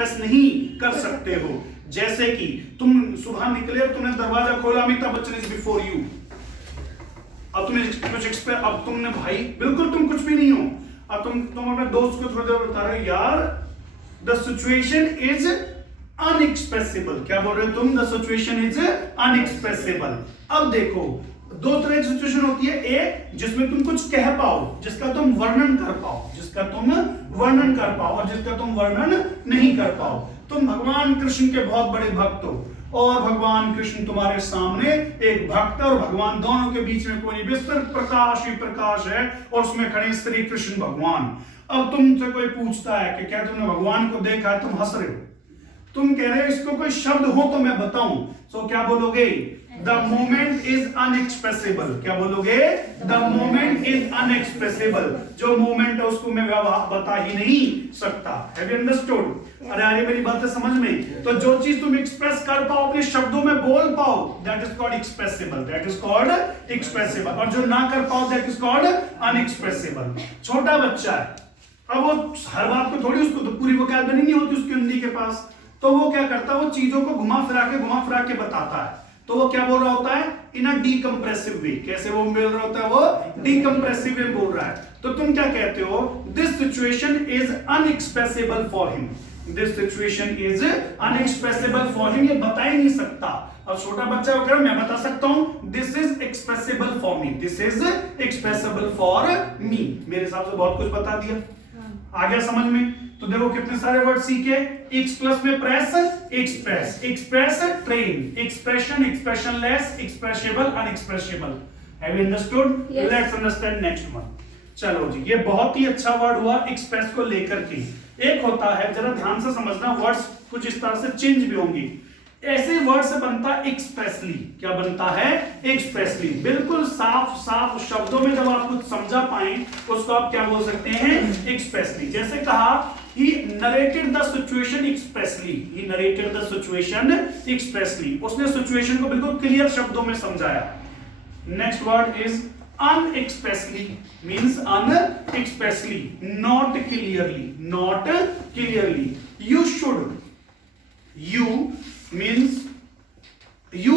Express नहीं कर सकते हो। जैसे कि तुम सुबह निकले और तुमने दरवाजा खोला, Amitabh Bachchan is before you. अब तुमने कुछ एक्सप्रेस, अब तुमने भाई बिल्कुल तुम कुछ भी नहीं हो, अब तुम अपने दोस्त को थोड़ी देर बता रहे हो यार द सिचुएशन इज अनएक्सप्रेसिबल। क्या बोल रहे हो तुम? The situation is unexpressible. अब देखो दो तरह की सिचुएशन होती है, एक जिसमें तुम कुछ कह पाओ, जिसका तुम वर्णन कर पाओ, जिसका तुम वर्णन कर पाओ, और जिसका तुम वर्णन नहीं कर पाओ। तुम भगवान कृष्ण के बहुत बड़े भक्त हो और भगवान कृष्ण तुम्हारे सामने एक भक्त और भगवान दोनों के बीच में कोई भी सिर्फ प्रकाश ही प्रकाश है और उसमें खड़े श्री कृष्ण भगवान। अब तुमसे कोई पूछता है कि क्या तुमने भगवान को देखा है? तुम हंस रहे हो, तुम कह रहे हो इसको कोई शब्द हो तो मैं बताऊं। सो क्या बोलोगे? The moment is unexpressible. क्या बोलोगे? The moment is unexpressible. जो मोमेंट है उसको मैं बता ही नहीं सकता। Have you understood? अरे आ रही मेरी बातें समझ में? तो जो चीज तुम एक्सप्रेस कर पाओ, अपने शब्दों में बोल पाओ, that is called expressible, that is called expressible. और जो ना कर पाओ दैट इज कॉल्ड अनएक्सप्रेसिबल। छोटा बच्चा है, अब वो हर बात को थोड़ी, उसको तो पूरी वोकैबुलरी नहीं होती उसकी हिंदी के पास, तो वो क्या करता है? वो चीजों को घुमा फिरा के बताता है। तो वो क्या बोल रहा होता है? इन अ डीकंप्रेसिव वे। कैसे वो बोल रहा होता है? वो डीकंप्रेसिव वे बोल रहा है। तो तुम क्या कहते हो? This situation is unexpressible for him. This situation is unexpressible for him. ये बता ही नहीं सकता। अब छोटा बच्चा वो कह रहा है मैं बता सकता हूं, this is expressible for me, this is expressible for me. मेरे हिसाब से बहुत कुछ बता दिया। आ गया समझ में? तो देखो कितने सारे वर्ड सीखे। एक्स प्लस में press, express, express train, expression, expressionless, expressible, unexpressible. Have you understood? Let's understand next one. चलो जी, ये बहुत ही अच्छा वर्ड हुआ एक्सप्रेस को लेकर के। एक होता है, जरा ध्यान से समझना, वर्ड्स कुछ इस तरह से चेंज भी होंगी। ऐसे वर्ड से बनता है एक्सप्रेसली। क्या बनता है? एक्सप्रेसली। बिल्कुल साफ साफ शब्दों में जब आप कुछ समझा पाए उसको आप क्या बोल सकते हैं? एक्सप्रेसली। जैसे कहा he narrated the situation expressly, he narrated the situation expressly। उसने सिचुएशन को बिल्कुल क्लियर शब्दों में समझाया। Next word is unexpressly, means unexpressly, not clearly, not clearly। you should, you means you,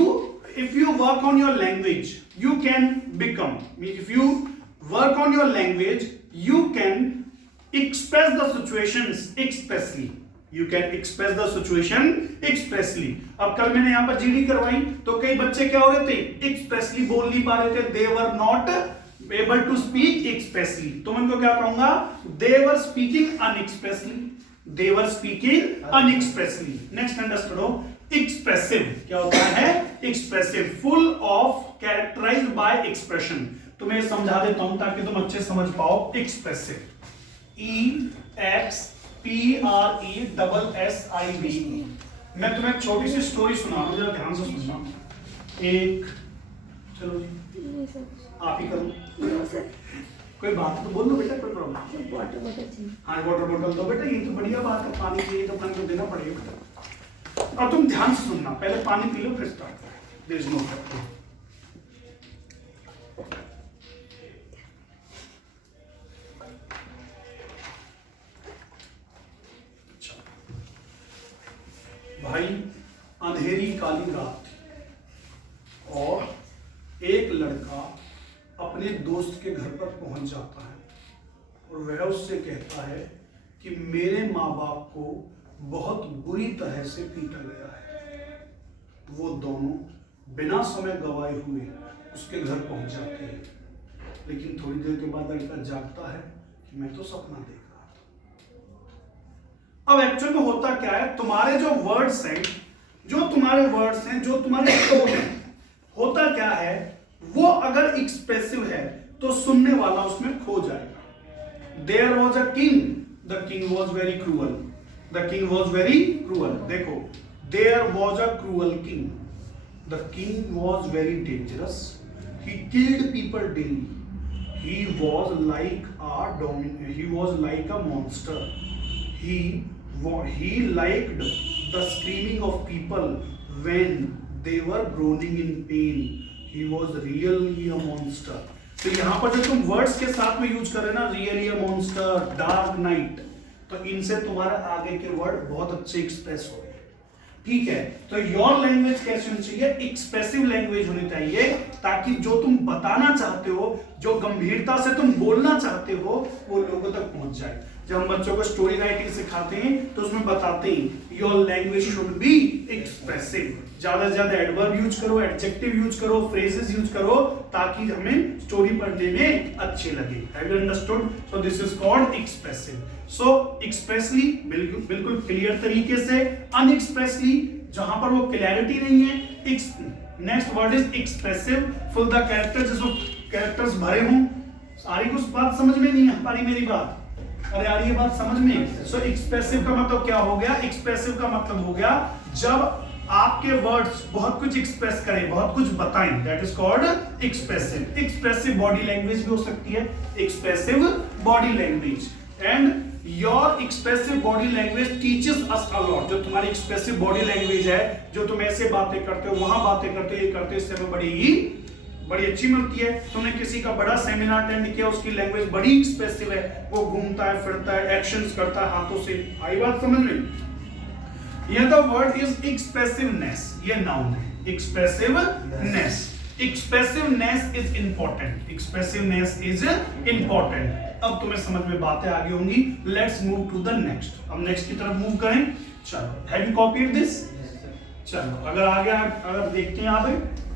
if you work on your language you can become, if you work on your language you can express the situations expressly, you can express the situation expressly। अब कल मैंने यहां पर GD करवाई तो कई बच्चे क्या हो रहे थे? एक्सप्रेसली बोल नहीं पा रहे थे, they were not able to speak expressly। तो मैं उनको क्या कहूंगा? they were speaking unexpressly, they were speaking unexpressly। Next understood हो? एक्सप्रेसिव क्या होता है? Expressive, full of, characterised by expression. तुम्हें समझा देता हूं ताकि तुम अच्छे समझ पाओ। Expressive, EXPRESSIV। मैं तुम्हें एक छोटी सी स्टोरी सुना रहा हूं, जरा ध्यान से सुनना। एक, चलो जी आप ही करो, कोई बात तो बोल दो बेटा, कोई प्रॉब्लम? वाटर बोतल चाहिए। हाँ वाटर बोतल दो बेटा, ये तो बढ़िया बात है, पानी चाहिए तो पानी तो देना पड़ेगा बेटा। अब तुम ध्यान से सुनना, पहले पानी पी लो फिर स्टार्ट करो। There is no problem. भाई अंधेरी काली रात थी और एक लड़का अपने दोस्त के घर पर पहुंच जाता है और वह उससे कहता है कि मेरे माँ बाप को बहुत बुरी तरह से पीटा गया है। वो दोनों बिना समय गवाए हुए उसके घर पहुंच जाते हैं, लेकिन थोड़ी देर के बाद लड़का जागता है कि मैं तो सपना देख रहा था। अब एक्चुअल में होता क्या है? तुम्हारे जो वर्ड्स हैं, जो तुम्हारे टोन है, होता क्या है? वो अगर एक्सप्रेसिव है तो सुनने वाला उसमें खो जाएगा। There was a king, the king was very cruel, the king was very cruel. देखो, there was a cruel king, the king was very dangerous, he killed people daily, he was like a monster, he liked the screaming of people when they were groaning in pain, he was really a monster। तो यहां पर जो तुम words के साथ में use कर रहे हैं ना, रियली अ मॉन्स्टर, डार्क नाइट, तो इनसे तुम्हारे आगे के वर्ड बहुत अच्छे एक्सप्रेस हो गए। ठीक है, तो योर लैंग्वेज कैसी होनी चाहिए? एक्सप्रेसिव लैंग्वेज होनी चाहिए, ताकि जो तुम बताना चाहते हो, जो गंभीरता से तुम बोलना चाहते हो, वो लोगों तक पहुंच जाए। जब हम बच्चों को स्टोरी राइटिंग सिखाते हैं तो उसमें बताते हैं your language should be expressive. ज्यादा से ज्यादा एडवर्ब यूज करो, एडजेक्टिव यूज करो, फ्रेजेस यूज करो, ताकि हमें स्टोरी पढ़ने में अच्छे लगे। Have you understood? So this is called expressive. So expressly बिल्कुल क्लियर तरीके से, अनएक्सप्रेसली जहां पर वो क्लैरिटी नहीं है। Next word is expressive, full the characters, जिसमें कैरेक्टर्स भरे हों। सारी कुछ बात समझ में नहीं आ रही मेरी बात? अरे यार ये बात समझ में। सो एक्सप्रेसिव का मतलब क्या हो गया? एक्सप्रेसिव का मतलब हो गया जब आपके वर्ड्स बहुत कुछ एक्सप्रेस करें, बहुत कुछ बताएं, that is called expressive. Expressive body language भी हो सकती है, expressive body language. And your expressive body language teaches us a lot. जो तुम्हारी एक्सप्रेसिव बॉडी लैंग्वेज है, जो तुम ऐसे बातें करते हो, वहां बातें करते हो, ये करते हो, इससे बड़ी अच्छी मिलती है। तुमने किसी का बड़ा सेमिनार अटेंड किया, उसकी लैंग्वेज बड़ी एक्सप्रेसिव है, वो घूमता है, फिरता है, एक्शंस करता है हाथों से। आई बात समझ में? ये द वर्ड इज एक्सप्रेसिवनेस, ये नाउन है। Expressiveness, expressiveness is important, expressiveness is important. अब तुम्हें समझ में बातें आगे होंगी। Let's move to the next. अब नेक्स्ट की तरफ मूव करें। चलो, हैव यू कॉपीड दिस? चलो, अगर आगे अगर देखते हैं यहाँ पे,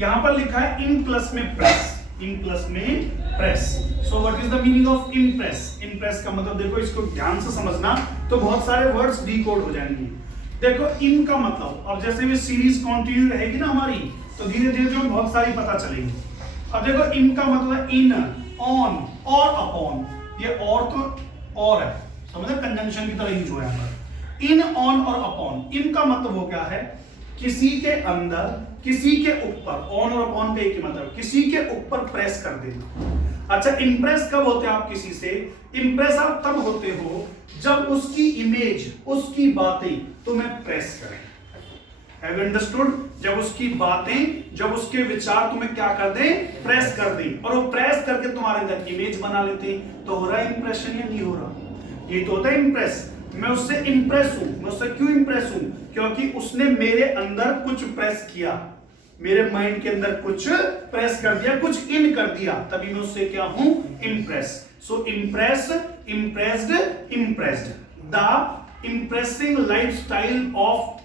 यहां पर लिखा है इन प्लस में प्रेस, इन प्लस में press. So what is the meaning of impress? Impress का मतलब देखो, इसको ध्यान से समझना तो बहुत सारे वर्ड्स डिकोड हो जाएंगे। देखो इन का मतलब, अब जैसे भी सीरीज कंटिन्यू रहेगी ना हमारी, तो धीरे धीरे जो बहुत सारी पता चलेगी। अब देखो इन का मतलब है इन, ऑन और अपॉन। ये और तो और है, समझे? कंजंक्शन की तरह यूज हुआ है यहाँ पर। इन, ऑन और अपॉन। इन का मतलब वो क्या है? किसी के अंदर, किसी के ऊपर। ऑन और अपॉन का एक ही मतलब, किसी के ऊपर प्रेस कर देना। अच्छा, इंप्रेस कब होते हो आप किसी से? इंप्रेस आप तब होते हो जब उसकी इमेज, उसकी बातें तुम्हें प्रेस करें। Have you understood? जब उसकी बातें, जब उसके विचार तुम्हें क्या कर दें? प्रेस कर दें, और वो प्रेस करके तुम्हारे अंदर इमेज बना लेते हैं। तो हो रहा है इंप्रेशन या नहीं हो रहा? ये तो होता है इंप्रेस। मैं उससे इंप्रेस हूं। मैं उससे क्यों इंप्रेस हूं? क्योंकि उसने मेरे अंदर कुछ प्रेस किया, मेरे माइंड के अंदर कुछ प्रेस कर दिया, कुछ इन कर दिया, तभी मैं उससे क्या हूं? Impress. So impress, impressed, impressed. The impressing lifestyle of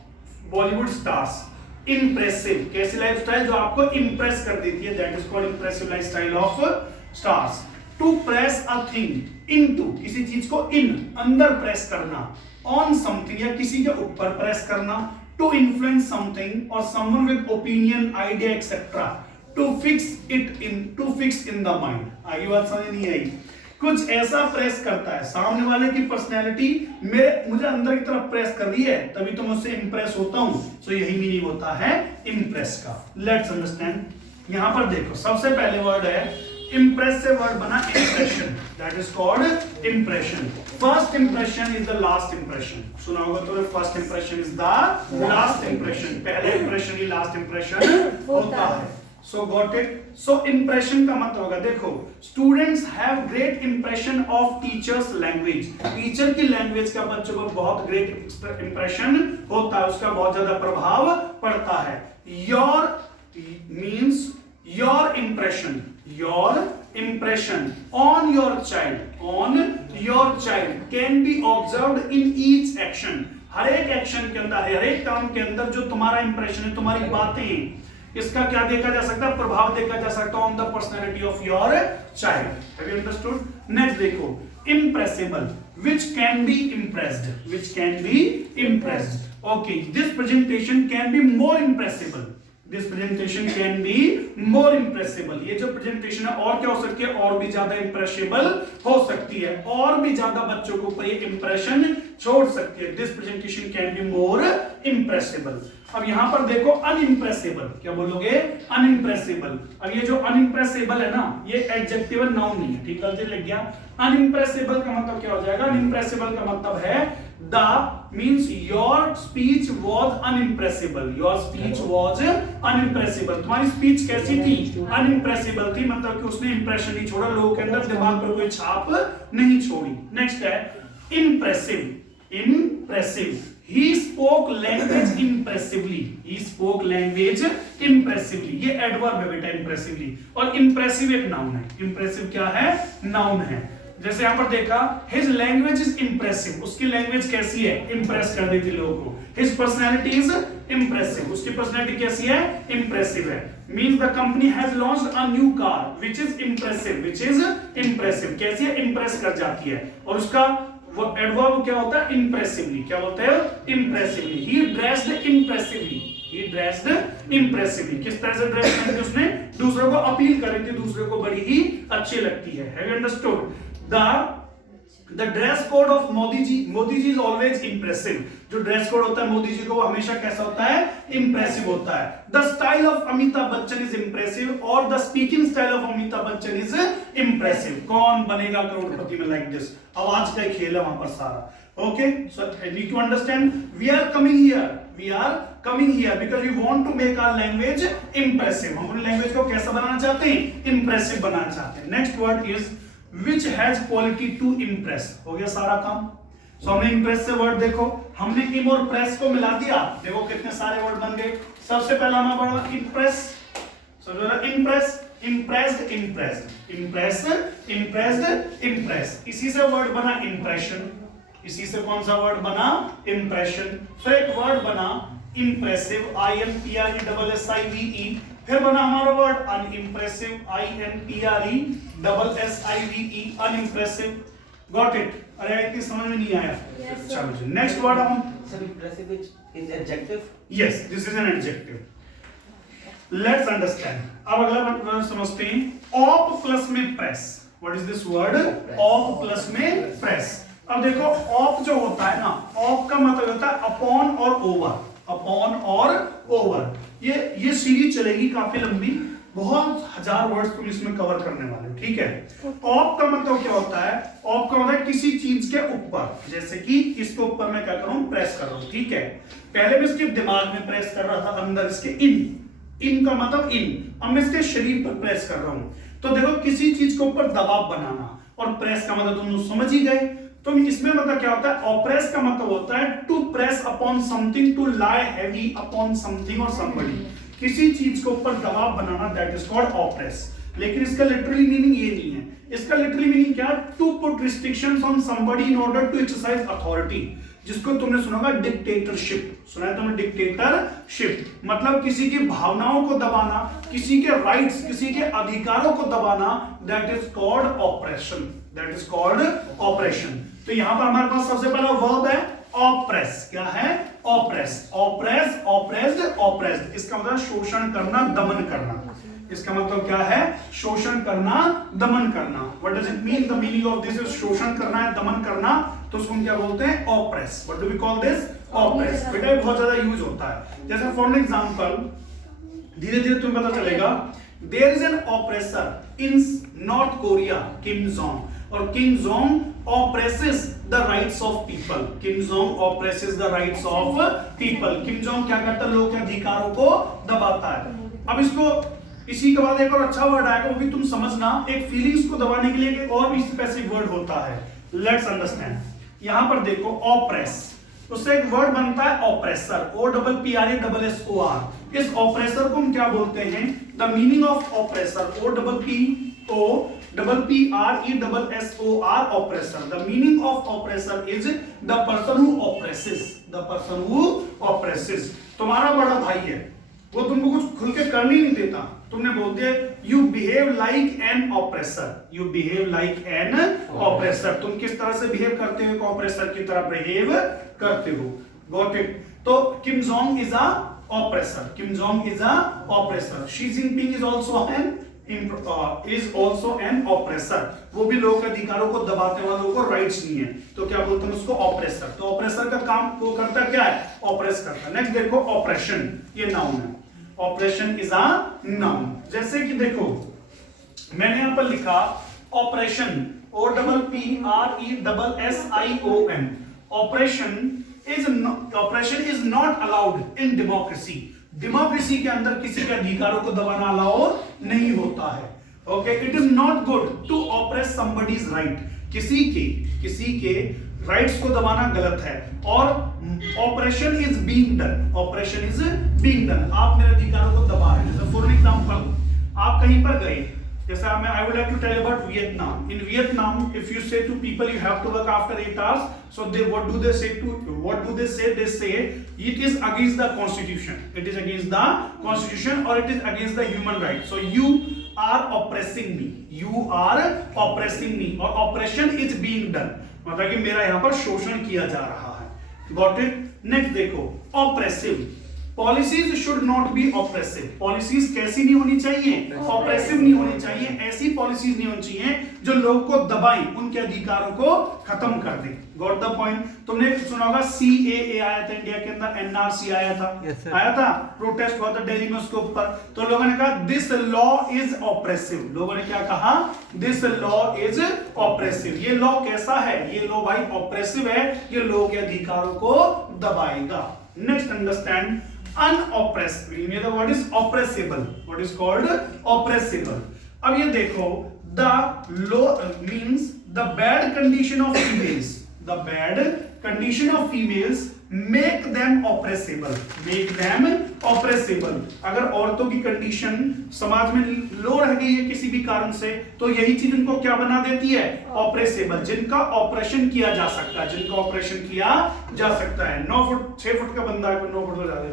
Bollywood stars. Impressive कैसी लाइफस्टाइल? जो आपको इंप्रेस कर देती है, that is called impressive lifestyle of stars. To press a thing into, किसी चीज को इन, अंदर प्रेस करना। ऑन समथिंग, या किसी के ऊपर प्रेस करना। टू इन्फ्लुएंस समथिंग और someone with opinion, idea etcetera. To fix in the mind. आगे बात समझ नहीं आई? कुछ ऐसा प्रेस करता है, सामने वाले की पर्सनैलिटी मुझे अंदर की तरफ प्रेस कर रही है, तभी तो मैं उससे इंप्रेस होता हूं। सो यही मीनिंग होता है इंप्रेस का। Let's understand. यहां पर देखो, सबसे पहले वर्ड है impress से वर्ड बना impression, that is called impression. First impression is the last impression. सुना होगा तो first impression is the last impression. पहले impression ही last impression होता है. So got it? So impression का मतलब होगा, देखो, students have great impression of teacher's language. Teacher की language का बच्चों को बहुत great impression होता है, उसका बहुत ज्यादा प्रभाव पड़ता है. Your means your impression on your child can be observed in each action. हर एक एक्शन के अंदर, हर एक काम के अंदर जो तुम्हारा इंप्रेशन है, तुम्हारी बातें, इसका क्या देखा जा सकता है? प्रभाव देखा जा सकता है on the personality of your child. Have you understood? Next देखो, impressible, which can be impressed. Okay, this presentation can be more impressible. ये जो प्रेजेंटेशन है और क्या हो सकती है? और भी ज्यादा इंप्रेसिबल हो सकती है, और भी ज्यादा बच्चों को ये इंप्रेशन छोड़ सकती है. This presentation can be more impressible. अब यहां पर देखो, अनइम्प्रेसिबल. क्या बोलोगे? अनइम्प्रेसिबल. अब ये जो अनइम्प्रेसिबल है ना, ये एडजेक्टिव नाउन नहीं है, ठीक है? लग गया. अनइम्प्रेसिबल का मतलब क्या हो जाएगा? अनइम्प्रेसिबल का मतलब है the means your speech was unimpressible. तुम्हारी स्पीच कैसी थी? अनइम्प्रेसिबल थी, मतलब कि उसने इंप्रेशन नहीं छोड़ा, लोगों के अंदर दिमाग पर कोई छाप नहीं छोड़ी. नेक्स्ट है impressive. He spoke language impressively. He spoke language impressively. ये एडवर्ब है बेटा impressively, और impressive एक नाउन है. impressive क्या है? नाउन है. जैसे यहाँ पर देखा, his language is impressive. उसकी लैंग्वेज कैसी है? impress कर देती लोगों को. his personality is impressive. उसकी पर्सनैलिटी कैसी है? impressive है. means the company has launched a new car which is impressive. कैसी है? impress कर जाती है. और उसका वो एडवर्ब क्या होता है? impressively. क्या बोलते हैं? impressively. he dressed impressively. किस तरह से ड्रेस पहनती उसने? दूसरों को अपील कर रही थी, दूसरों को बड़ी ही अच्छी लगती है. Have you understood? The dress code of Modi ji is always impressive. जो ड्रेस कोड होता है मोदी जी को, वो हमेशा कैसा होता है? impressive होता है. The style of Amitabh Bachchan is impressive, और the speaking style of Amitabh Bachchan is impressive. कौन बनेगा करोड़पति में like this? आवाज का खेल है वहां पर सारा. Okay, so I need to understand. We are coming here because we want to make our language impressive. हम अपनी लैंग्वेज को कैसा बनाना चाहते हैं? impressive बनाना चाहते हैं. Next word is which has quality to impress. हो गया सारा काम. So हमने impress से वर्ड देखो, हमने im और press को मिला दिया. देखो कितने सारे वर्ड बन गए. सबसे पहला हमारा वर्ड impress. impressed. इसी से वर्ड बना impression. इसी से कौन सा वर्ड बना? impression. फिर एक वर्ड बना impressive, impressive. फिर बना हमारा word unimpressive, impressive. unimpressive. Got it? अरे इतनी समझ में नहीं आया? चलो जी, नेक्स्ट वर्ड हम. Sir, impressive is adjective. Yes, this is an adjective. Let's understand. अब अगला वर्ड समझते हैं. op प्लस में press. What is this word? op plus में press. अब देखो op जो होता है ना, op का मतलब होता है upon और over. अपॉन और ओवर. ये सीरीज चलेगी काफी लंबी, बहुत हजार वर्ड्स तुम इसमें कवर करने वाले हो. ठीक है. ऑफ का मतलब क्या होता है? ऑफ का मतलब किसी चीज के ऊपर, जैसे कि इसके ऊपर मैं क्या कर रहा हूं? प्रेस कर रहा हूं. ठीक है. पहले मैं इसके दिमाग में प्रेस कर रहा था, अंदर इसके इन का मतलब इन. अब मैं इसके शरीर पर प्रेस कर रहा हूं. तो देखो किसी चीज के ऊपर दबाव बनाना, और प्रेस का मतलब तुम समझ ही गए. तो इसमें मतलब क्या होता है? ऑप्रेस का मतलब होता है to press upon something, to lie heavy upon something और समबडी. किसी चीज के ऊपर दबाव बनाना, दैट इज कॉल्ड ऑप्रेस. लेकिन इसका लिटरली मीनिंग ये नहीं है. इसका लिटरली मीनिंग क्या है? To put restrictions on somebody in order to exercise authority. जिसको तुमने सुना होगा डिक्टेटरशिप. सुना है तुमने डिक्टेटरशिप? मतलब किसी की भावनाओं को दबाना, किसी के राइट्स, किसी के अधिकारों को दबाना, दैट इज कॉल्ड ऑपरेशन. तो यहां पर हमारे पास सबसे पहला वर्ब है ऑप्रेस. क्या है? ऑप्रेस. ऑप्रेस्ड. इसका मतलब शोषण करना, दमन करना. इसका मतलब क्या है? शोषण करना, दमन करना. What does it mean? The meaning of this is शोषण करना है, दमन करना. तो उसको हम क्या बोलते हैं? Oppress. What do we call this? Oppress. बेटा बहुत ज्यादा यूज होता है. जैसे फॉर एग्जांपल, धीरे धीरे तुम्हें पता चलेगा. There is an oppressor in North Korea, Kim Jong. और Kim Jong oppresses the rights of people. Kim Jong oppresses the rights of people. Kim Jong क्या करता है? लोगों के अधिकारों को दबाता है. अब इसको, इसी के बाद एक और अच्छा वर्ड आएगा, वो भी तुम समझना. एक फीलिंग्स को दबाने के लिए एक और भी स्पेसिफिक वर्ड होता है. Let's understand. यहां पर देखो ऑप्रेस, उससे एक वर्ड बनता है ऑप्रेसर. OPPRESSOR. इस ऑप्रेसर को हम क्या बोलते हैं? The meaning of oppressor, OPPRESSOR, oppressor. The meaning of oppressor is the person who oppresses. तुम्हारा बड़ा भाई है, वो तुमको कुछ खुल के करने नहीं देता. तुमने बोल दिया you behave like an oppressor. तुम किस तरह से बिहेव करते हो? ऑप्रेसर की तरह बिहेव करते हो. Got it? तो Kim Jong is a oppressor. Xi Jinping is also an oppressor. वो भी लोगों के अधिकारों को दबाते वालों को राइट्स नहीं है, तो क्या बोलते हैं उसको? ऑप्रेसर. तो ऑप्रेसर का काम वो करता क्या है? ऑप्रेस करता है. नेक्स्ट देखो ऑपरेशन. ये नाउन है. Operation is a noun. जैसे कि देखो मैंने यहां पर लिखा operation, OPPRESSION. Operation is not allowed in democracy. Democracy के अंदर किसी के अधिकारों को दबाना अलाउ नहीं होता है. Okay. It is not good to oppress somebody's right. किसी के राइट्स को दबाना गलत है। और operation is being done, operation is being done, आप मेरे अधिकारों को दबा रहे हैं। फॉर एग्जांपल आप कहीं पर गए, जैसा मैं I would like to tell about Vietnam. In Vietnam if you say to people you have to work after 8 hours, so they what do they say they say it is against the constitution, it is against the constitution or it is against the human rights, so you are oppressing me, you are oppressing me, और oppression is being done, मतलब कि मेरा यहाँ पर शोषण किया जा रहा है। Got it? Next देखो oppressive, policies should not B oppressive, policies कैसी नहीं होनी चाहिए, ऑप्रेसिव नहीं होनी चाहिए, ऐसी पॉलिसीज नहीं होनी चाहिए जो लोगों को दबाएं, उनके अधिकारों को खत्म कर दें। Got the point? तुमने सुना होगा CAA आया था इंडिया के अंदर, NRC आया था, आया था, प्रोटेस्ट हुआ था दिल्ली में उसके ऊपर, तो लोगों ने कहा दिस लॉ इज ऑप्रेसिव, लोगों ने क्या कहा, दिस लॉ इज ऑप्रेसिव, ये लॉ कैसा है, ये लॉ भाई ऑप्रेसिव है, ये लोगों के अधिकारों को दबाएगा। Next understand unoppressed, meaning the word is oppressible, what is called oppressible। अब ये देखो the law means the bad condition of females, the bad condition of females make them oppressible, make them oppressible। अगर औरतों की condition समाज में लो रह गई है किसी भी कारण से, तो यही चीज उनको क्या बना देती है, ऑपरेसेबल, जिनका ऑपरेशन किया जा सकता है, जिनका ऑपरेशन किया जा सकता है। 9 फुट 6 फुट का बंदा है, 9 फुट तो ज्यादा है,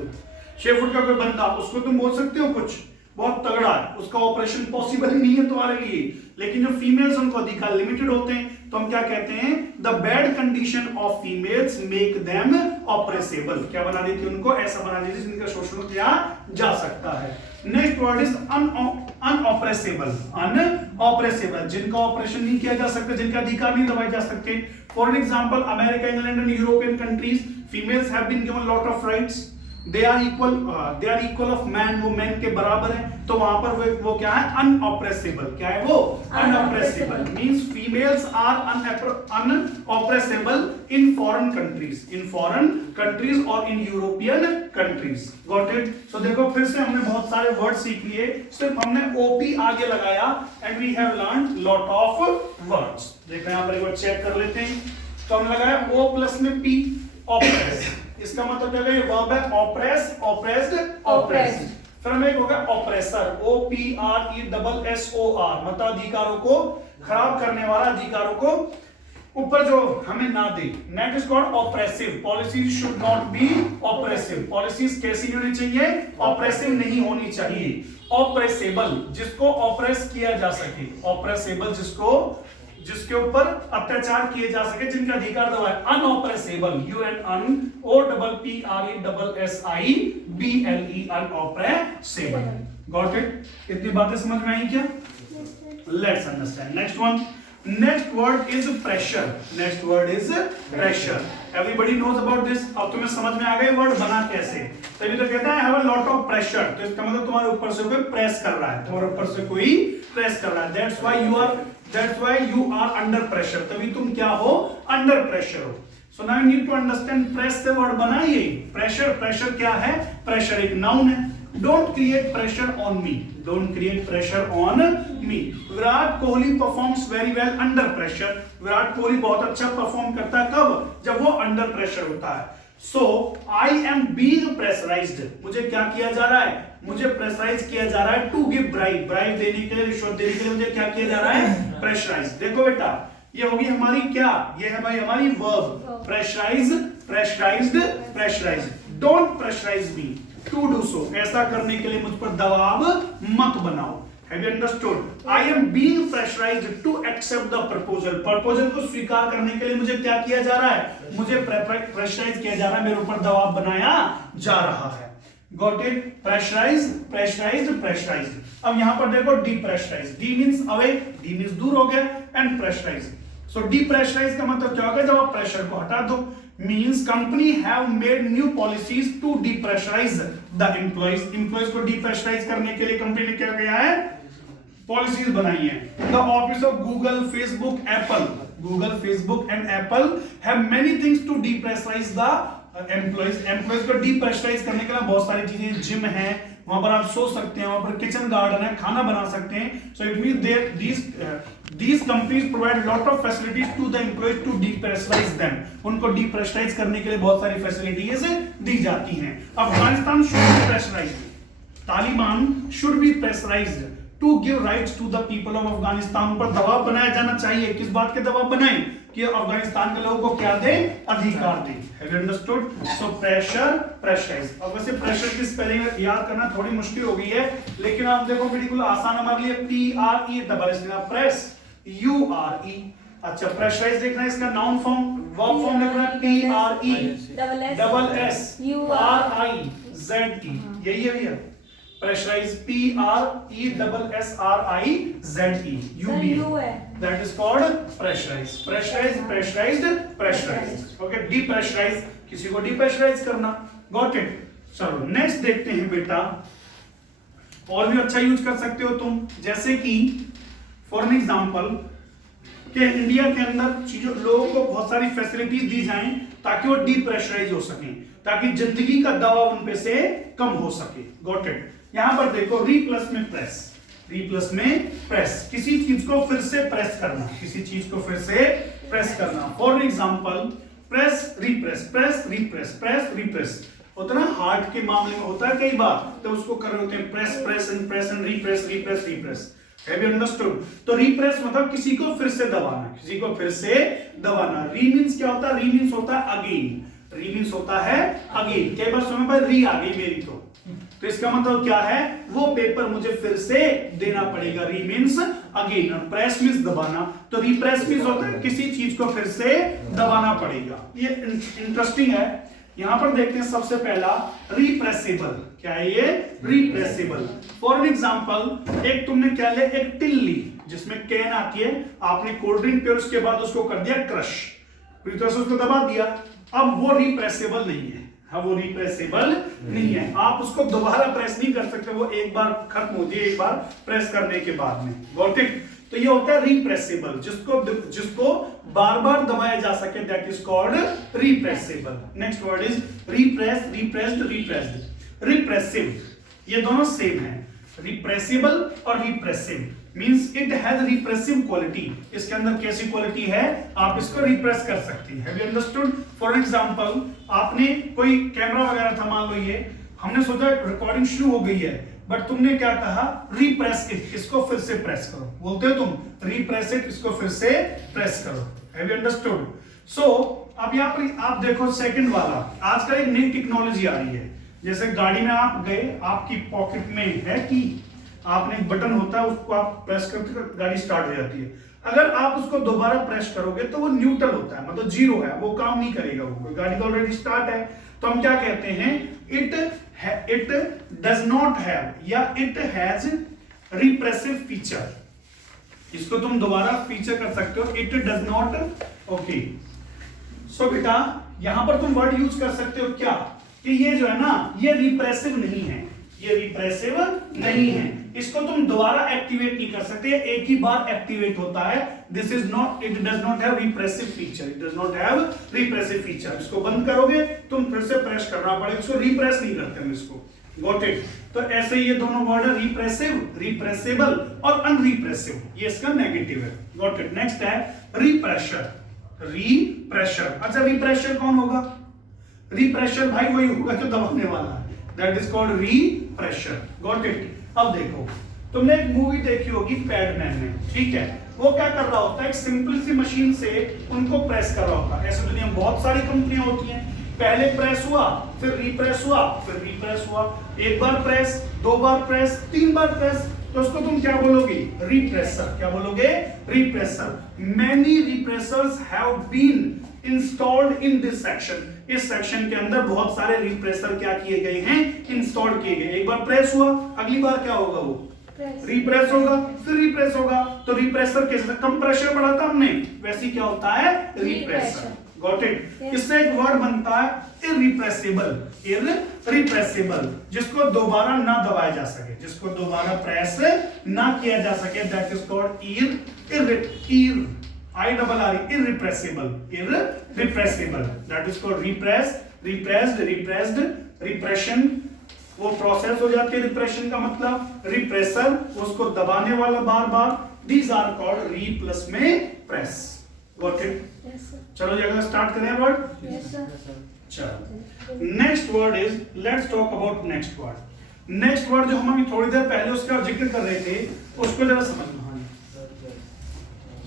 6 फुट का कोई बंदा, उसको तुम बोल सकते हो कुछ बहुत तगड़ा है, उसका ऑपरेशन पॉसिबल ही नहीं है तुम्हारे लिए, लेकिन जो फीमेल्स उनको अधिकार लिमिटेड होते हैं, तो हम क्या कहते हैं, the bad condition of females make them oppressible, क्या बना देती है उनको, ऐसा बना देती है जिनका शोषण किया जा सकता है। नेक्स्ट वर्ड इज अनऑपरेसेबल, अनऑपरेसेबल, जिनका ऑपरेशन नहीं किया जा सकता, जिनका अधिकार नहीं दबाए जा सकते। For example America, England and European countries, females have been given lot of rights, they are equal of man, वो मैन के बराबर है, तो वहां पर वो क्या है, अनऑपरेसेबल, क्या है वो, unoppressible, means females are unoppressible in foreign countries और in European countries. Got it? So देखो फिर से हमने बहुत सारे वर्ड सीख लिए, सिर्फ हमने OP आगे लगाया and we have learn lot of words. देखो यहाँ पर एक बार चेक कर लेते हैं, तो हमने लगाया O प्लस में P, ऑपरेस, इसका मतलब क्या है, वर्ब है ऑपरेस, ऑपरेस्ड, ऑपरेस्ड। फिर हमें एक होगा ऑपरेसर, OPRESSOR, मतलब अधिकारों को खराब करने वाला, अधिकारों को ऊपर जो हमें ना दे। Next is called oppressive, policies should not be oppressive, policies कैसी नहीं होनी चाहिए, ऑपरेसिव नहीं होनी चाहिए। ऑपरेसेबल, जिसको ऑपरेस किया जा सके, ऑपरेसेबल जिसके ऊपर अत्याचार किए जा सके, जिनका अधिकार दबाए। Unoppressible, UNOPPRESSIBLE, unoppressible. Got it? इतनी बातें समझ में आई क्या? Let's understand next one. Next word is pressure, next word is pressure. Everybody knows about this. अब तुम्हें समझ में आ गए वर्ड बना कैसे, तभी तो कहते हैं have a lot of pressure, तो इसका मतलब तुम्हारे ऊपर से कोई प्रेस कर रहा है, तुम्हारे ऊपर से कोई प्रेस कर रहा है। That's why you are under pressure, तभी तुम क्या हो, अंडर प्रेशर हो। So now you need to understand, press से वर्ड बना ये प्रेशर। प्रेशर क्या है? प्रेशर एक नाउन है। Don't create pressure on me, don't create pressure on me. Virat Kohli performs very well under pressure, Virat Kohli बहुत अच्छा परफॉर्म करता है, कब? जब वो अंडर प्रेशर होता है। सो आई एम बीइंग प्रेशराइज्ड, मुझे क्या किया जा रहा है, मुझे प्रेशराइज किया जा रहा है टू गिव ब्राइब, ब्राइब देने के लिए, रिश्वत देने के लिए मुझे क्या किया जा रहा है, प्रेशराइज। देखो बेटा, ये होगी हमारी क्या, ये है भाई हमारी verb, pressurise, pressurised, pressurise. Don't pressurise me to do so, ऐसा करने के लिए मुझ पर दबाव मत बनाओ। Have you understood? I am being pressurized to accept the proposal. Proposal को स्वीकार करने के लिए मुझे क्या किया जा रहा है, मुझे प्रेशराइज किया जा रहा है, मेरे ऊपर दबाव बनाया जा रहा है। Got it? Pressurize, pressurized, pressurized. अब यहाँ पर देखो depressurize, D means away, D means दूर हो गया, and pressurize. So depressurize का मतलब क्या होगा, जब आप प्रेशर को हटा दो। Means company have made new policies to depressurize the employees. Employees को depressurize करने के लिए कंपनी ने क्या किया है, पॉलिसीज बनाई है। The office of Google, Facebook, Apple, Google, Facebook and Apple have many things to depressurize the employees को डीप्रेशराइज करने के लिए बहुत सारी चीजें, जिम है, वहां पर आप सो सकते हैं, वहां पर किचन गार्डन है, खाना बना सकते हैं. So it means these companies provide lot of facilities to the employees to depressurize them. उनको depressurize करने के लिए बहुत सारी facilities दी जाती हैं. Afghanistan should be pressurized. Taliban should be pressurized to give rights to the people of Afghanistan. ऊपर दबाव बनाया जाना चाहिए. किस बात के दबाव बनाए? कि अफगानिस्तान के लोगों को क्या दे? अधिकार दे. Have you understood? So pressure, pressurize. अब वैसे pressure की स्पेलिंग याद करना थोड़ी मुश्किल हो गई है, लेकिन आप देखो बिल्कुल आसान हमारे लिए. PRE press URE. अच्छा, प्रेशराइज देखना है, इसका नाउन फॉर्म वर्ब फॉर्म लिखना है PRESSURIZE. यही है भैया. Pressurise PRESSRIZE. That is called pressurize. Pressurized, pressurized, pressurized. Okay, depressurize, किसी को depressurize करना. Got it? चलो नेक्स्ट देखते हैं बेटा. और भी अच्छा यूज कर सकते हो तुम, जैसे कि फॉर एन एग्जाम्पल कि इंडिया के अंदर चीजों लोगों को बहुत सारी फैसिलिटीज दी जाएं ताकि वो डीप्रेशराइज हो सकें, ताकि जिंदगी का दबाव उन पे से कम हो सके. Got it? यहां पर देखो री प्लस में प्रेस, री प्लस में प्रेस, किसी चीज को फिर से प्रेस करना, किसी चीज को फिर से प्रेस करना. For example press repress, press repress, press repress होता ना, हार्ट के मामले में होता है कई बार, तो उसको कर रहे होते हैं press press and repress repress repress. Have you understood? तो रीप्रेस मतलब किसी को फिर से दबाना, किसी को फिर से दबाना. री मींस क्या होता है? री मींस होता है अगेन, री मींस होता है अगेन. कई बार सुनो भाई री आ गई मेरी तो इसका मतलब क्या है? वो पेपर मुझे फिर से देना पड़ेगा. री मींस अगेन और प्रेस मींस दबाना. तो रीप्रेस मींस होता है किसी चीज को फिर से दबाना पड़ेगा. ये इंटरेस्टिंग है. यहां पर देखते हैं सबसे पहला रिप्रेसिबल. क्या है ये? रिप्रेसिबल. फॉर एग्जांपल एक तुमने क्या लिया? एक टिल ली जिसमें कैन आती है, आपने कोल्ड ड्रिंक पे उसके बाद उसको कर दिया क्रश, फिर तो उसको दबा दिया. अब वो रिप्रेसिबल नहीं है. हाँ, वो रिप्रेसिबल नहीं है. आप उसको दोबारा प्रेस नहीं कर सकते, वो एक बार खत्म होती है एक बार प्रेस करने के बाद में. Got it? तो ये होता है रिप्रेसिबल, जिसको बार बार दबाया जा सके, that is called repressible. Next word is repress, repressed, repressed. Repressive, ये दोनों सेम है. रिप्रेसिबल और repressive means it has repressive quality. इसके अंदर कैसी क्वालिटी है? आप इसको रिप्रेस कर सकते हैं. Have you understood? For example आपने कोई कैमरा वगैरह था, मान लो ये हमने सोचा रिकॉर्डिंग शुरू हो गई है, बट तुमने क्या कहा? रिप्रेस इट, इसको फिर से प्रेस करो. बोलते हो तुम रिप्रेस इट, इसको फिर से प्रेस करो. Have you understood? सो अब यहाँ पर आप देखो सेकंड वाला, आजकल एक नई टेक्नोलॉजी आ रही है. जैसे गाड़ी में आप गए, आपकी पॉकेट में है की, आपने एक बटन होता है, उसको आप प्रेस करते गाड़ी स्टार्ट हो जाती है. अगर आप उसको दोबारा प्रेस करोगे तो वो न्यूट्रल होता है, मतलब जीरो है, वो काम नहीं करेगा. वो गाड़ी तो ऑलरेडी स्टार्ट है. तो हम क्या कहते हैं? इट डज नॉट हैव या इट हैज रिप्रेसिव फीचर. इसको तुम दोबारा फीचर कर सकते हो. It does not. ओके, सो बेटा यहां पर तुम वर्ड यूज कर सकते हो क्या? कि ये जो है ना, ये रिप्रेसिव नहीं है, ये रिप्रेसिव नहीं है. इसको तुम दोबारा एक्टिवेट नहीं कर सकते, एक ही बार एक्टिवेट होता है. This is not, it does not have repressive feature, it does not have repressive feature. इसको बंद करोगे तुम फिर से प्रेस करना पड़ेगा. इसको रिप्रेस नहीं करते हम इसको. Got it? तो ऐसे ये दोनों वर्ड है, रिप्रेसिव, रिप्रेसिबल और अनरिप्रेसिव. ये इसका नेगेटिव है. Got it? नेक्स्ट है रिप्रेशर. रिप्रेशर. अच्छा, रिप्रेशर कौन होगा? रिप्रेशर भाई वही होगा जो दबाने वाला है. That is called refresher. Got it? अब देखो, तुमने एक मूवी देखी होगी पैडमैन में, ठीक है? वो क्या कर रहा होता है? एक सिंपल सी मशीन से उनको प्रेस कर रहा होता है. ऐसे दुनिया में बहुत सारी कंपनियां होती हैं. पहले प्रेस हुआ, फिर रिप्रेस हुआ, फिर रिप्रेस हुआ. एक बार प्रेस, दो बार प्रेस, तीन बार प्रेस, तो उसको तुम क्या बोलोगे? रिप्रेसर. क्या बोलोगे? Repressor. Many repressors have been installed in this section. इस सेक्शन के अंदर बहुत सारे रिप्रेसर क्या किए गए हैं? इंस्टॉल किए गए. एक बार प्रेस हुआ, अगली बार क्या होगा? वो रिप्रेस होगा, फिर रिप्रेस होगा. तो रिप्रेसर कैसे? कम प्रेशर बढ़ाता हमने, वैसे क्या होता है? रिप्रेसर. Got it? इससे एक वर्ड बनता है इररिप्रेसिबल. इररिप्रेसिबल, जिसको दोबारा ना दबाया जा सके, जिसको दोबारा प्रेस ना किया जा सके, that is called irrepressible. Irrepressible. That is called repress, repressed, repressed, repression, वो प्रोसेस हो जाती है रिप्रेशन का मतलब रिप्रेसर, उसको दबाने वाला बार बार, दीज आर कॉल्ड री प्लस में press. Got it? Yes, sir. चलो जगह स्टार्ट करें वर्ड। Yes, sir. चलो next word is, let's talk about next word. Next word जो हम अभी थोड़ी देर पहले उसका जिक्र कर रहे थे उसको जरा समझना।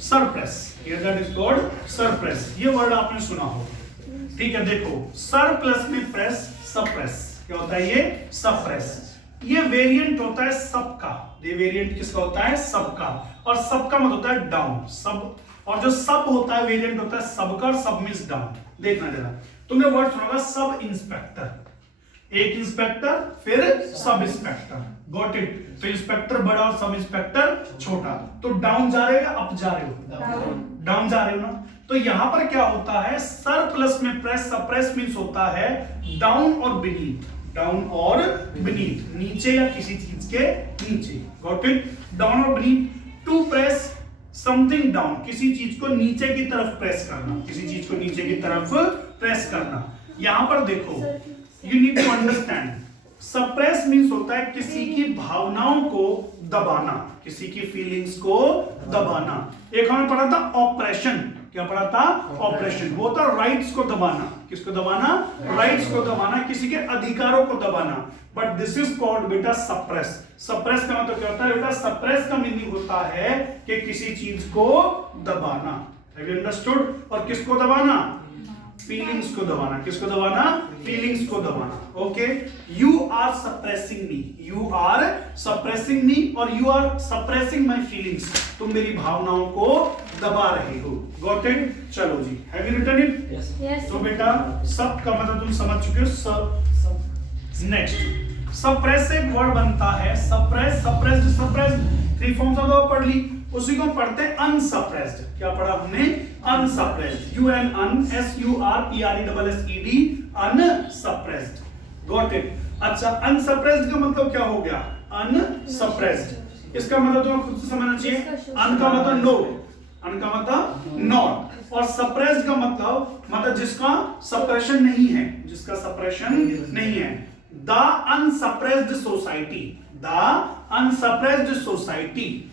Suppress, here that is called suppress. ये वर्ड आपने सुना हो, ठीक है? देखो सर प्लस में प्रेस, सप्रेस। क्या होता है ये? सप्रेस। ये वेरिएंट होता है सब का। ये वेरिएंट किसका होता है? सब का। और सब का मतलब होता है डाउन, सब। और जो सब होता है वेरिएंट होता है सब का, और सब मींस डाउन। देखना जरा, तुमने वर्ड सुना होगा सब इंस्पेक्टर। एक इंस्पेक्टर फिर सब इंस्पेक्टर। Got it? तो इंस्पेक्टर बड़ा और सब इंस्पेक्टर छोटा। तो डाउन जा रहे हो या अप जा रहे हो? डाउन जा रहे हो ना। तो यहां पर क्या होता है? सर प्लस में प्रेस, सप्रेस मींस होता है डाउन और बीनीथ। डाउन और बीनीथ, नीचे या किसी चीज के नीचे। Got it? डाउन और beneath. To press something down, किसी चीज को नीचे की तरफ प्रेस करना, किसी चीज को नीचे की तरफ प्रेस करना। यहां पर देखो, you need to understand, suppress means होता है किसी की भावनाओं को दबाना, किसी की फीलिंग्स को दबाना। एक हमने पढ़ा था ऑपरेशन। क्या पढ़ा था? ऑपरेशन। वो था राइट्स को दबाना। किसको दबाना? राइट्स को दबाना, किसी के अधिकारों को दबाना। बट दिस इज कॉल्ड बेटा सप्रेस। सप्रेस का मतलब क्या होता है बेटा? सप्रेस का मीनिंग होता है कि किसी चीज को दबाना। Have you understood? और किसको दबाना? फीलिंग्स को दबाना। किसको दबाना? फीलिंग्स को दबाना। Okay, you are suppressing me, you are suppressing me, और you are suppressing my feelings. तुम मेरी भावनाओं को दबा रहे हो। Got it? चलो जी, have you written it? Yes. तो बेटा सब का मतलब तुम समझ चुके हो। सब नेक्स्ट, सप्रेस एक वर्ड बनता है suppress, suppressed, suppressed. Three forms of verb पढ़ ली, उसी को पढ़ते हैं अनसप्रेस्ड। क्या पढ़ा हमने? Unsuppressed. U N un S U R P R E double S E D, unsuppressed. Got it? अच्छा, अनसप्रेस्ड का मतलब क्या हो गया? अनसप्रेस्ड। इसका मतलब तुम्हें खुद से समझना चाहिए। अन का मतलब नो, अन का मतलब नॉट, और सप्रेस्ड का मतलब जिसका सप्रेशन नहीं है, जिसका सप्रेशन नहीं है। The unsuppressed society, the unsuppressed society.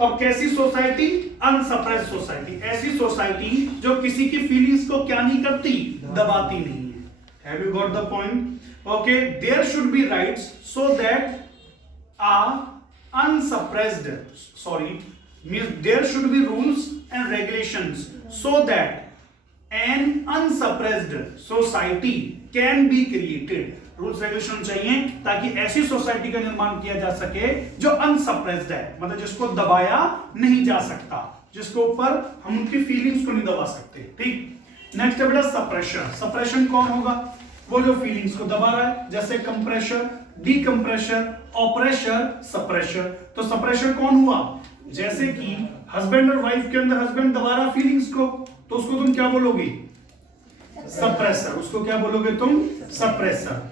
और कैसी सोसाइटी? Unsuppressed society. ऐसी सोसाइटी जो किसी की फीलिंग्स को क्या नहीं करती? दबाती नहीं है। Have you got the point? Okay, there should be rights so that unsuppressed, sorry, means there should be rules and regulations so that an unsuppressed society can be created. Rules regulation चाहिए ताकि ऐसी society का निर्माण किया जा सके जो अनसप्रेस्ड है, मतलब जिसको दबाया नहीं जा सकता, जिसको ऊपर हम उनकी फीलिंग्स को नहीं दबा सकते। ठीक, नेक्स्ट है बेटा सप्रेशन। सप्रेशन कौन होगा? वो जो फीलिंग्स को दबा रहा है, जैसे कंप्रेशर, डीकंप्रेशर, ऑपरेशर, सप्रेशर। तो सप्रेशर कौन हुआ? जैसे कि हस्बैंड और वाइफ के अंदर हस्बैंड दबा रहा फीलिंग्स को, तो उसको तुम क्या बोलोगे? सप्रेसर। उसको क्या बोलोगे तुम? सप्रेसर।